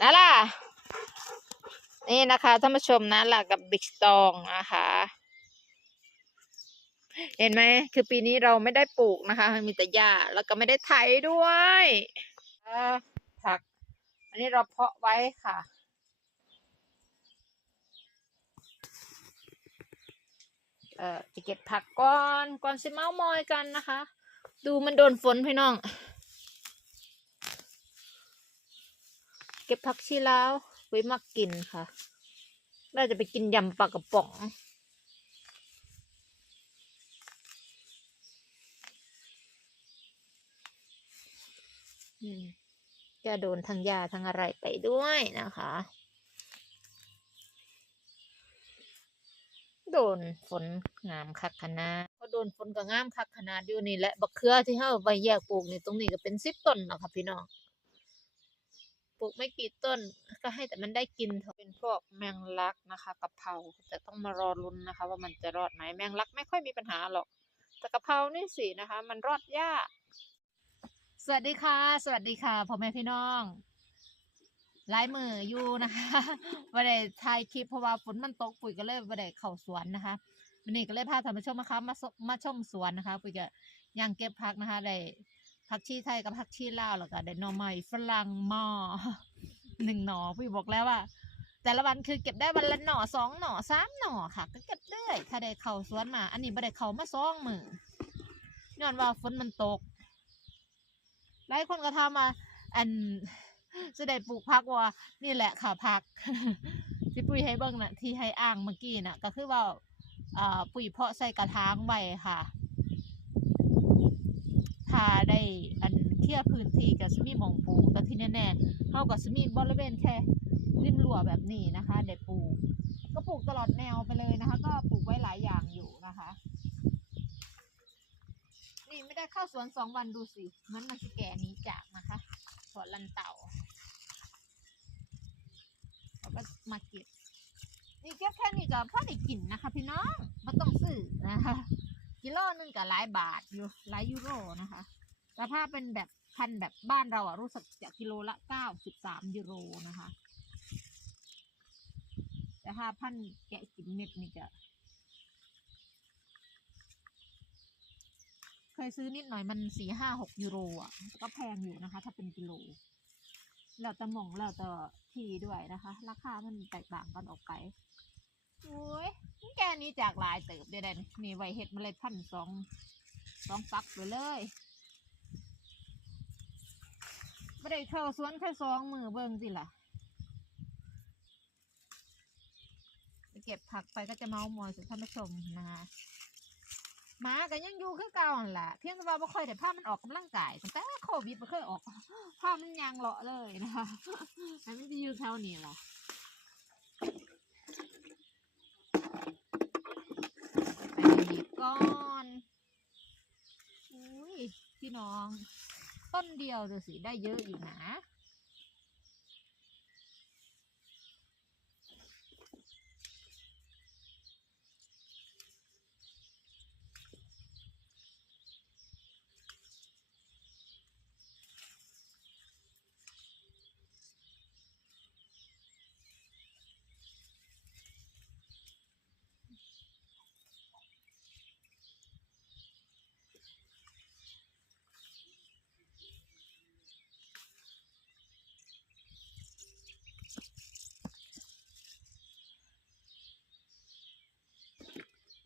นั่นล่ะ นี่นะคะท่านผู้ชมนะล่ะกับบิ๊กตองนะคะ เห็นไหมคือปีนี้เราไม่ได้ปลูกนะคะ มีแต่หญ้าแล้วก็ไม่ได้ไถด้วยอ่าผัก อันนี้เราเพาะไว้ค่ะเอ่อจะเก็บผักก่อนก่อนสิเมามอยกันนะคะ ดูมันโดนฝนพี่น้อง เก็บผักชีลาวไว้มักกินค่ะเราจะไปกินยำปลากระป๋องจะโดนทั้งยาทั้งอะไรไปด้วยนะคะ โดนฝนงามคักขนาดพอโดนฝนก็งามคักขนาดอยู่นี่แหละบักเขือที่เฮาไปแยกปลูกนี่ตรงนี้ก็เป็นสิบต้นแล้วค่ะพี่น้อง ปลูกไม่กี่ต้น ก็ให้แต่มันได้กินเถอะเป็นพวกแมงลักนะคะกะเพราแต่ต้องมารอลุ้นนะคะ ว่ามันจะรอดไหมแมงลักไม่ค่อยมีปัญหาหรอก แต่กะเพรานี่สินะคะ มันรอดยากสวัสดีค่ะ สวัสดีค่ะพ่อแม่พี่น้องไลายมืออยู่นะคะบ่ได้ถ่ายคลิปเพราะว่าฝนมันตกปุ๋ยก็เลยบ่ได้เข้าสวนนะคะวันนี้ก็เลยพาท่านผู้ชมนะคะมามาชมสวนนะคะ ปุ๋ยก็ย่างเก็บผักนะคะได้ ผักชีไทยกับผักชีลาวแล้วก็ได้หน่อไม้ฝรั่งหม้อหนึ่งหน่อปุ๋ยบอกแล้วว่า แต่ละวันคือเก็บได้วันละหน่อสองหน่อสามหน่อค่ะ ก็เก็บเรื่อยถ้าได้เข้าสวนมา อันนี้บ่ได้เข้ามาสองมือย้อนว่าฝนมันตกหลายคนก็ถามา อันจะได้ปลูกพักว่านี่แหละค่ะพัก ที่ปุ๋ยให้เบิ่งน่ะที่ให้อ้างเมื่อกี้น่ะ ก็คือว่าอ่าปุ๋ยเพาะใส่กระถางไว้ค่ะ ถ้าได้อันเคลียร์พื้นที่ก็สิมีมองปลูกแต่ที่แน่ๆเฮาก็สิมีบริเวณแค่ริมรั้วแบบนี้นะคะได้ปลูกก็ปลูกตลอดแนวไปเลยนะคะ ก็ปลูกไว้หลายอย่างอยู่นะคะ นี่ไม่ได้เข้าสวนสองวันดูสิมันมันสิแก่นี้จากนะคะสวนลันเต่าเราก็มาเก็บนี่เก็บแค่นี้ก็พอได้กินนะคะ พี่น้องไม่ต้องซื้อนะคะกิ โลหนึงก็หลายบาทอยู่หลายยูโรนะคะแต่ถ้าเป็นแบบพันแบบบ้านเราอะรู้สึกจะกิโลละเก้าสิบสามยูโรนะคะ แต่ถ้าพันแกะกินเม็ดนี่จะ เคยซื้อนิดหน่อยมันสี่ห้าหกยูโรอะก็แพงอยู่นะคะ ถ้าเป็นกิโลแล้วแต่หม่องแล้วแต่ที่ด้วยนะคะ ราคามันแตกต่างกันออกไป โอ้ยแกนี้จากหลายเติบเดี๋ยวนี้นี่ไวเห็ดเมล็ดพันธุ์สองสองฟักไปเลยไม่ได้เข้าสวนแค่สองมือเบิ่งสิล่ะไปเก็บผักไปก็จะเมามอยสุดท่านผู้ชมนะคะหมาก็ยังอยู่คือเก่าหั่นล่ะเพียงแต่ว่าบ่ค่อยได้ามันออกกำลังกายแต่โควิดบ่เคยออกพามันยางเลาะเลยนะคะมันจะอยู่แถวนี้ล่ะไปหยิบก่อนอุ้ย พี่น้อง ต้นเดียวดูสิได้เยอะอยู่นะ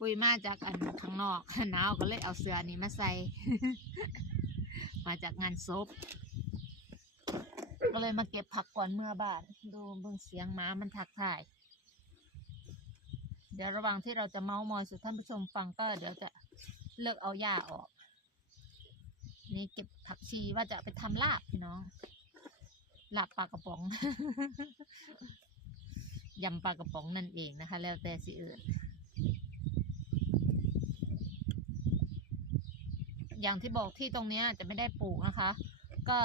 ปุยมาจากอันข้างนอกหนาวก็เลยเอาเสื้อนี้มาใส่ มาจากงานศพก็เลยมาเก็บผักก่อนเมื่อบ้านดูเบิ่งเสียงหม้ามันทักทาย เดี๋ยวระหว่างที่เราจะเมาส์มอยสู่ท่านผู้ชมฟังก็เดี๋ยวจะเลิกเอาหญ้าออก นี่เก็บผักชีว่าจะไปทำลาบพี่น้องลาบปลากระป๋องยำปลากระป๋องนั่นเองนะคะ แล้วแต่สิเอื่น อย่างที่บอกที่ตรงนี้จะไม่ได้ปลูกนะคะ ก็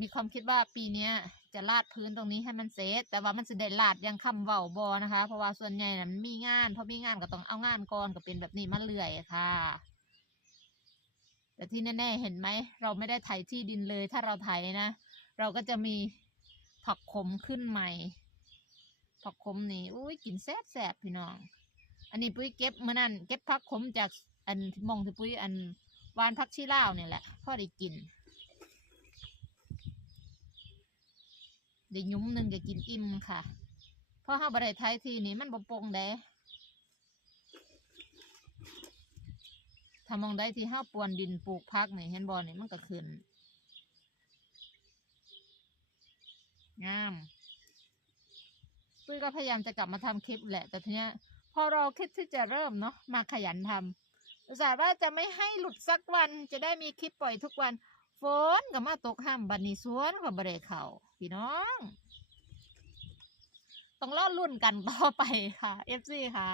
มีความคิดว่าปีนี้จะลาดพื้นตรงนี้ให้มันเสร็จแต่ว่ามันจะได้ลาดยังคำเว้าบอนะคะ เพราะว่าส่วนใหญ่นะมันมีงานพอมีงานก็ต้องเอางานก่อนก็เป็นแบบนี้มาเรื่อยค่ะ แต่ที่แน่ๆเห็นไหมเราไม่ได้ไถที่ดินเลย ถ้าเราไถนะ เราก็จะมีผักขมขึ้นใหม่ผักขมนี่อุ้ยกินแซ่บแซ่บพี่น้อง อันนี้ปุ้ยเก็บเมื่อนั้นเก็บผักขมจากอันมองที่ปุ้ยอัน วานผักชีลาวเนี่ยแหละพ่อได้กินได้หยุ้มหนึ่งก็กินอิ่มค่ะพราะห้าบะไดไทยทีนี้มันบ่ปงเด้ถ้ามองได้ที่ห้าปวนดินปลูกพักนี่เห็นบอลนี่มันก็ขึ้นงามปุ้ยก็พยายามจะกลับมาทำคลิปแหละ แต่ทีเนี้ย พอเราคิดที่จะเริ่มเนาะมาขยันทำ อุตส่าห์ว่าจะไม่ให้หลุดสักวันจะได้มีคลิปปล่อยทุกวัน ฝนก็มาตกห้ามบันนี้สวนก็บริเขาพี่น้อง ต้องรอรุ่นกันต่อไปค่ะเอฟซีค่ะ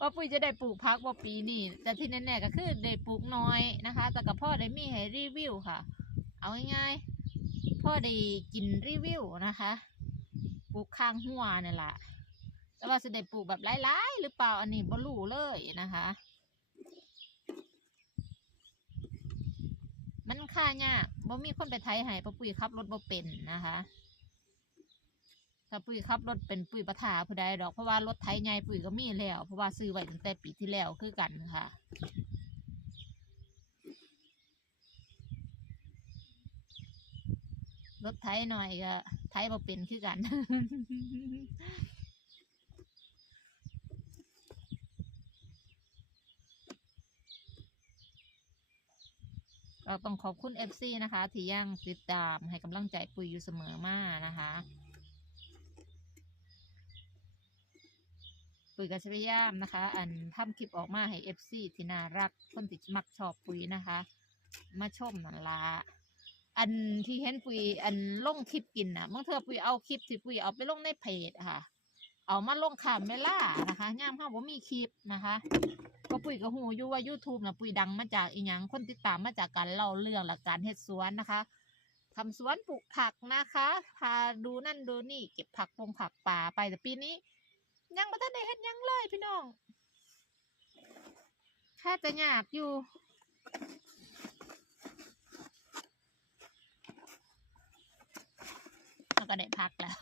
ว่าปุ้ยจะได้ปลูกพักว่าปีนี้แต่ที่แน่ๆก็คือได้ปลูกน้อยนะคะ แต่กับพ่อได้มีให้รีวิวค่ะ เอาง่ายๆพ่อได้กินรีวิวนะคะปลูกข้างหัวเนี่ยแหละแต่ว่าจะได้ปลูกแบบหลายๆหรือเปล่าอันนี้บ่รู้เลยนะคะ มัน ค่ายากบ่มีคนไปไทยให้เพราะปุ๋ยขับรถบ่เป็นนะคะถ้าปุ๋ยขับรถเป็นปุ๋ยประถาผู้ใดดอกเพราะว่ารถไถใหญ่ปุ๋ยก็มีแล้ว เพราะว่าซื้อไว้ตั้งแต่ปีที่แล้วคือกันค่ะรถไถหน่อยก็ไถบ่เป็นคือกัน เราต้องขอบคุณ FC นะคะ ที่ยังติดตามให้กำลังใจปุ๋ยอยู่เสมอมานะคะ ปุ๋ยกัชพยายามนะคะ อันทำคลิปออกมาให้ FC ที่น่ารักคนที่มักชอบปุ๋ยนะคะ มาชมนันละอันที่เห็นปุ๋ยอันลงคลิปกินน่ะบางเธอปุ๋ยเอาคลิปที่ปุ๋ยเอาไปลงในเพจค่ะ เอามาลงขามเวลานะคะย่ามห้าว่ามีคลิปนะคะ ก็ปุ๋ยก็หูอยู่ว่า YouTube นะปุ๋ยดังมาจากอีหยังคนติดตามมาจากการเล่าเรื่องและกการเฮ็ดสวนนะคะทำสวนปลูกผักนะคะ พาดูนั่นดูนี่ เก็บผักปงผักป่าไปแต่ปีนี้ ยังไม่ทันได้เฮ็ดยังเลยพี่น้องแค่จะยากอยู่เราก็ได้พักแล้ว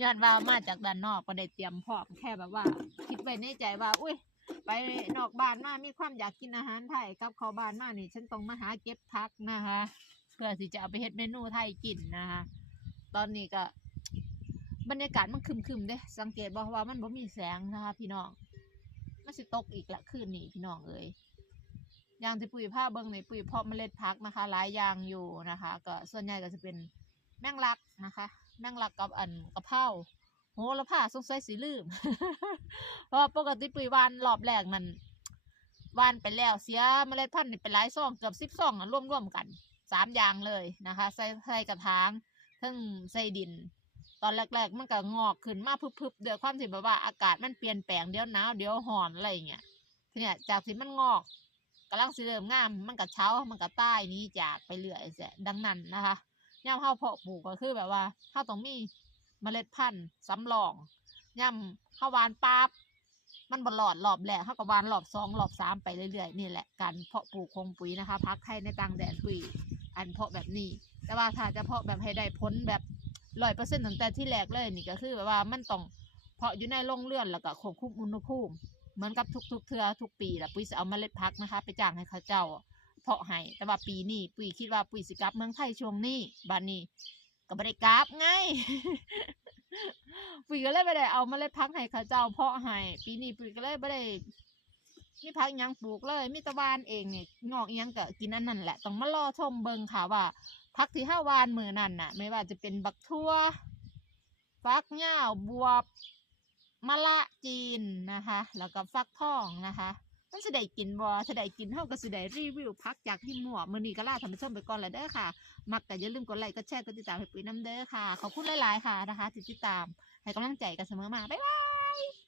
ย้อนว่ามาจากด้านนอกก็ได้เตรียมพร้อมแค่แบบว่า คิดไว้ในใจว่า อุ้ย ไปนอกบ้านมามีความอยากกินอาหารไทยกับเข้าบ้านมานี่ ฉันต้องมาหาเก็บพักนะคะ เพื่อที่จะเอาไปเฮ็ดเมนูไทยกินนะคะ ตอนนี้ก็บรรยากาศมันคึมๆเด้ สังเกตบอกว่ามันบ่มีแสงนะคะ พี่น้องมันสิตกอีกละคืนนี้พี่น้องเอ้ยอย่างที่ปุ๋ยผ้าเบิ่งในปุ๋ยเพาะเมล็ดพักนะคะ หลายอย่างอยู่นะคะ ก็ส่วนใหญ่ก็จะเป็นแมงลักนะคะ แมงลักกับอันกะเพราโหระพาสงสัยสิลืม เพราะปกติปุ๋ยวานรอบแรกนั่นวานไปแล้วเสียเมล็ดพันธุ์นี่เป็นหลายซองเกือบสิบซองอะร่วมกันสามอย่างเลยนะคะ ใส่ใส่กระถางทั้งใส่ดิน ตอนแรก ๆ มันก็งอกขึ้นมาพึบๆเดี๋ยวความที่แบบว่าอากาศมันเปลี่ยนแปลงเดี๋ยวหนาวเดี๋ยวร้อนอะไรเงี้ยทีเนี้ยจากที่มันงอกกำลังสิเริ่มงาม มันก็เช้ามันก็ใต้นี้จากไปเรื่อยแสดังนั้นนะคะ ย่ำข้าวเพาะปลูกก็คือแบบว่าข้าวต้องมีเมล็ดพันธุ์สำรองย่ำข้าวหวานปั๊บมันบหลอดรอบแรกข้าวกหวานรอบสองรอบสามไปเรื่อยๆนี่แหละการเพาะปลูกคงปุ๋ยนะคะพักไข่ในต่างแดดถุยอันเพาะแบบนี้ แต่ว่าถ้าจะเพาะแบบให้ได้ผลแบบร้อยเปอร์เซ็นต์ตั้งแต่ที่แรกเลยนี่ก็คือแบบว่ามันต้องเพาะอยู่ในโรงเรือนแล้วก็ควบคุมอุณหภูมิเหมือนกับทุกๆเทือทุกปีแหละปุ๋ยจะเอาเมล็ดพักนะคะ ไปจ้างให้เขาเจ้า เพาะให้แต่ว่าปีนี้ปุ๋ยคิดว่าปุ๋ยสิกลับเมืองไทยช่วงนี้บานนี้ก็ไม่ได้กลับไงปุ๋ยก็เลยไม่ได้เอามาเล็ดพักให้เขาเจ้าเพาะให้ปีนี้ปุ๋ยก็เลยไม่ได้มีพักยังปลูกเลยมีตะวานเองเนี่ยงอกอิหยังก็กินอันนั้นแหละต้องมารอชมเบิงค่ะว่าพักที่ห้าวานมือนั่นน่ะ ไม่ว่าจะเป็นบักทั่วฟักเหย้าบวบมะละจีนนะคะ แล้วก็ฟักทองนะคะ มันสิได้กินบ่สิได้กินเฮาก็สิได้รีวิวพักจากที่หมวกมื้อนี้ก็ลาท่านผู้ชมไปก่อนแล้วเด้อค่ะ มักก็อย่าลืมกดไลค์กดแชร์กดติดตามให้ปุ๋ยน้ำเด้อค่ะ ขอบคุณหลายๆค่ะนะคะที่ติดตามให้กำลังใจกันเสมอมา บ๊ายบาย